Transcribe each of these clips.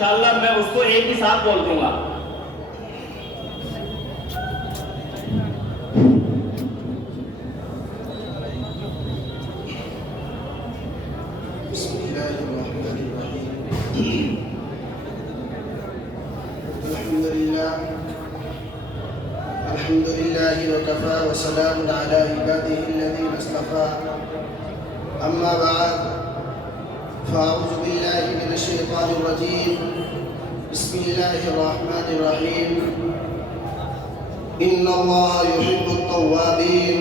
انشاءاللہ میں اس کو ایک ہی ساتھ بول دوں گا۔ بسم اللہ الرحمن الرحیم۔ الحمد للہ وکفى وسلام علی عباده الذین اصطفى، اما بعد فاعوذ باللہ من الشیطان الرجیم، بسم اللہ الرحمن الرحیم۔ ان اللہ يحب التوابین،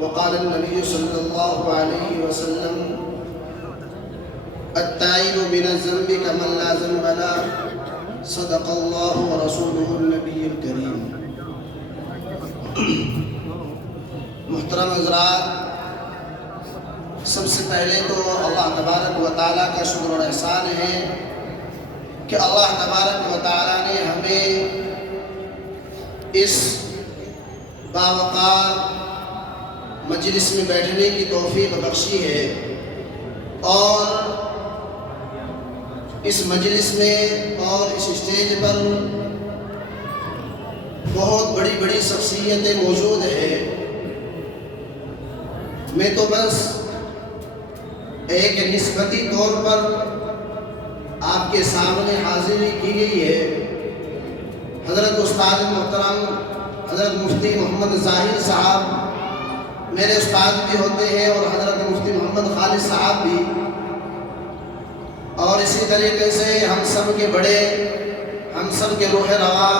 وقال النبی صلی اللہ علیہ وسلم التائب من الذنب كمن لا ذنب له، صدق اللہ ورسولہ النبی الکریم۔ محترم حضرات، سب سے پہلے تو اللہ تبارک و تعالیٰ کا شکر اور احسان ہے کہ اللہ تبارک و تعالیٰ نے ہمیں اس باوقار مجلس میں بیٹھنے کی توفیق بخشی ہے، اور اس مجلس میں اور اس اسٹیج پر بہت بڑی بڑی شخصیتیں موجود ہیں۔ میں تو بس ایک نسبتی طور پر آپ کے سامنے حاضری کی گئی ہے۔ حضرت استاد محترم حضرت مفتی محمد ظاہر صاحب میرے استاد بھی ہوتے ہیں، اور حضرت مفتی محمد خالد صاحب بھی، اور اسی طریقے سے ہم سب کے بڑے، ہم سب کے روح رواں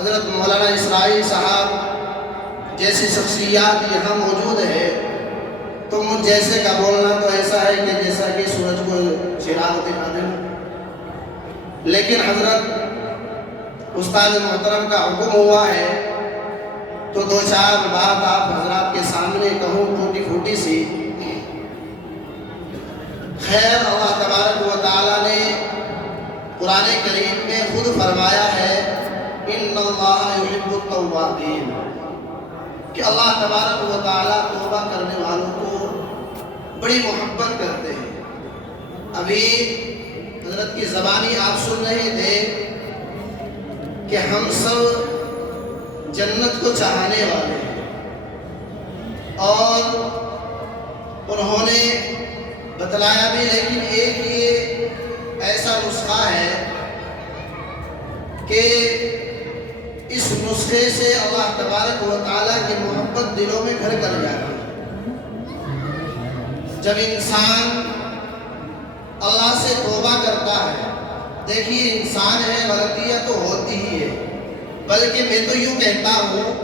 حضرت مولانا اسرائیل صاحب جیسی شخصیات یہاں موجود ہے۔ تو مجھ جیسے کا بولنا تو ایسا ہے کہ جیسا کہ سورج کو چراغ دکھا دینا، لیکن حضرت استاد محترم کا حکم ہوا ہے تو دو چار بات آپ حضرات کے سامنے کہوں، ٹوٹی پھوٹی سی۔ خیر، اللہ تبارک و تعالیٰ نے قرآن کریم میں خود فرمایا ہے ان اللہ یحب التوابین، کہ اللہ تبارک و تعالیٰ توبہ کرنے والوں کو بڑی محبت کرتے ہیں۔ ابھی حضرت کی زبانی آپ سن رہے تھے کہ ہم سب جنت کو چاہنے والے ہیں، اور انہوں نے بتلایا بھی، لیکن ایک یہ ایسا نسخہ ہے کہ اس نسخے سے اللہ تبارک و تعالیٰ کی محبت دلوں میں گھر کر جاتی ہے۔ جب انسان اللہ سے توبہ کرتا ہے، دیکھیے انسان ہے، غلطیاں تو ہوتی ہی ہے، بلکہ میں تو یوں کہتا ہوں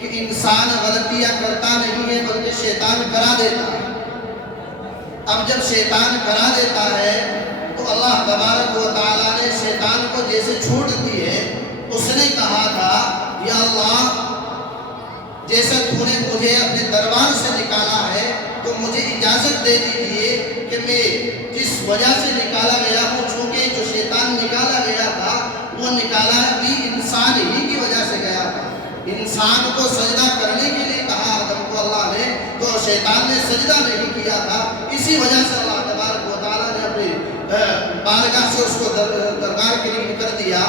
کہ انسان غلطیاں کرتا نہیں ہے بلکہ شیطان کرا دیتا ہے۔ اب جب شیطان کرا دیتا ہے تو اللہ تبارک و تعالیٰ نے شیطان کو جیسے چھوٹ دی ہے، اس نے کہا تھا یا اللہ جیسا تو نے مجھے اپنے دربار سے نکالا ہے تو مجھے اجازت دے دیجیے کہ میں جس وجہ سے نکالا گیا ہوں، چونکہ جو شیطان نکالا گیا تھا وہ نکالا بھی انسان ہی کی وجہ سے گیا تھا۔ انسان کو سجدہ کرنے کے لیے کہا آدم کو اللہ نے، تو شیطان نے سجدہ نہیں کیا تھا، اسی وجہ سے اللہ تبارک و تعالیٰ نے اپنی بارگاہ سے اس کو درگاہ کریم کر دیا۔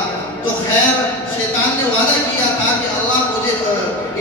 تو خیر، شیطان نے وعدہ کیا تھا کہ اللہ مجھے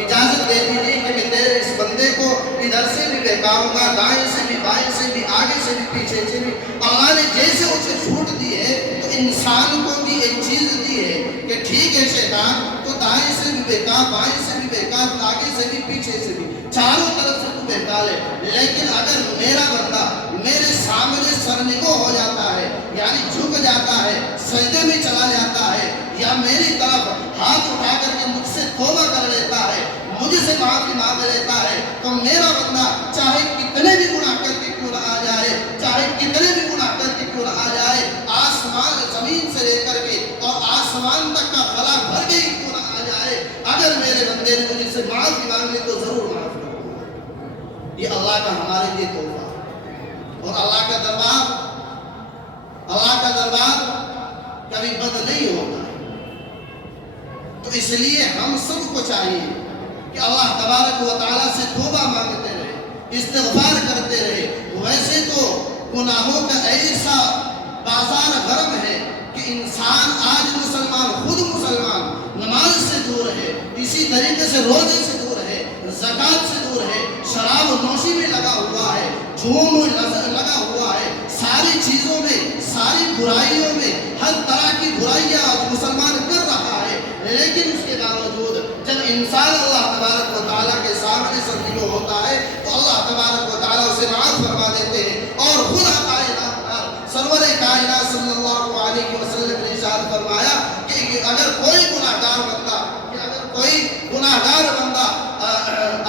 اجازت دے دیجیے کہ میں تیرے اس بندے کو ادھر سے بھی بہکاؤں گا، دائیں سے بھی، بائیں سے بھی، آگے سے بھی، پیچھے سے بھی۔ اللہ نے جیسے اسے چھوٹ دی ہے تو انسان کو بھی ایک چیز دی ہے کہ ٹھیک ہے شیطان، تو دائیں سے بھی بہکا، بائیں سے بھی بہکا، آگے سے بھی، پیچھے سے بھی، چاروں طرف سے تو بہکا لے، لیکن اگر میرا بندہ میرے سامنے سرنگو ہو جاتا ہے، یعنی جھک جاتا ہے، سجدے میں چلا جاتا ہے، یا میری طرف ہاتھ اٹھا کر کے مجھ سے توبہ کر لیتا ہے، مجھ سے معافی مانگ لیتا ہے، تو میرا بندہ چاہے کتنے بھی گناہ کر کے کیوں نہ آ جائے، چاہے کتنے بھی گناہ کر کے کیوں نہ آ جائے، آسمان زمین سے لے کر کے اور آسمان تک کا خلا بھر کے ہی کیوں نہ آ جائے، اگر میرے بندے نے مجھ سے معافی مانگ لی تو ضرور معاف کروں گا۔ یہ اللہ کا ہمارے لیے تحفہ، اور اللہ کا دربار کبھی بند نہیں ہوتا۔ تو اس لیے ہم سب کو چاہیے کہ اللہ تبارک و تعالیٰ سے توبہ مانگتے رہے، استغفار کرتے رہے۔ ویسے تو گناہوں کا ایسا بازار انسان آج مسلمان خود مسلمان نماز سے دور ہے، اسی طریقے سے روزے سے دور ہے، زکوٰۃ سے دور ہے، شراب و نوشی میں لگا ہوا ہے، جھوم میں لگا ہوا ہے، ساری چیزوں میں، ساری برائیوں میں، ہر طرح کی برائیاں آج مسلمان کر رہا ہے، لیکن اس کے باوجود جب انسان اللہ تبارک و تعالیٰ کے سامنے سرزنو ہوتا ہے تو اللہ تبارک و تعالیٰ اسے معاف فرما دیتے ہیں، اور خدا کائنات سرور کائنات صلی اللہ علیہ وسلم نے ارشاد فرمایا کہ اگر کوئی گناہگار بندہ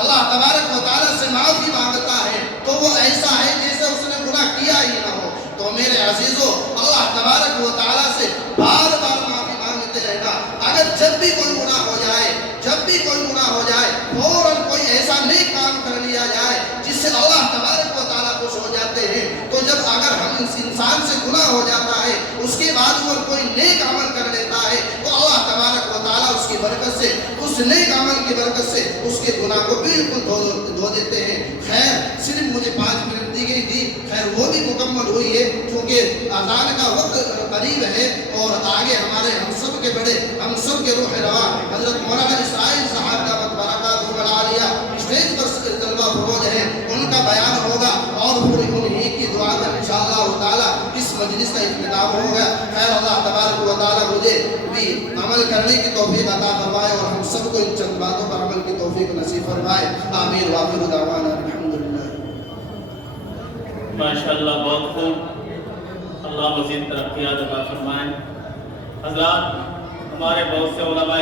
اللہ تبارک و تعالیٰ سے معافی مانگتا ہے تو وہ ایسا ہے جیسے اس نے گناہ کیا ہی نہ ہو۔ تو میرے عزیزو، اللہ تبارک و تعالیٰ سے بار بار معافی مانگتے رہنا۔ اگر جب بھی کوئی گناہ ہو جائے فوراً کوئی ایسا نیک کام کر لیا جائے جس سے اللہ تبارک و تعالیٰ خوش ہو جاتے ہیں، تو جب اگر ہم انسان سے گناہ ہو جاتا ہے اس کے بعد وہ کوئی نیک عمل کر لیتا ہے تو اللہ تبارک و تعالیٰ اس کی برکت سے، اس نیک عمل کی برکت سے اس کے گناہ کو بالکل دھو دیتے ہیں۔ خیر، صرف مجھے 5 منٹ دی گئی تھی، خیر وہ بھی مکمل ہوئی ہے کیونکہ اذان کا وقت قریب ہے، اور آگے ہمارے ہم سب کے روح رواں حضرت مولانا اسرائیل صاحب کا برکاتہ العالیہ اسٹیج پر طلبہ فروز ہیں، ان کا بیان ہوگا، اور پوری انہی کی دعا میں انشاءاللہ تعالی اس مجلس کا اختتام ہوگا۔ خیر، اللہ تبارک و تعالی مجھے بھی عمل کرنے کی توفیق عطا فرمائے اور ہم سب کو ان چند باتوں پر عمل کی توفیق نصیب فرمائے۔ آمین، وآخر دعوانا الحمدللہ۔ ماشاءاللہ، بہت خوب، اللہ مزید ترقیات عطا فرمائے۔ حضرات، ہمارے بہت سے علماء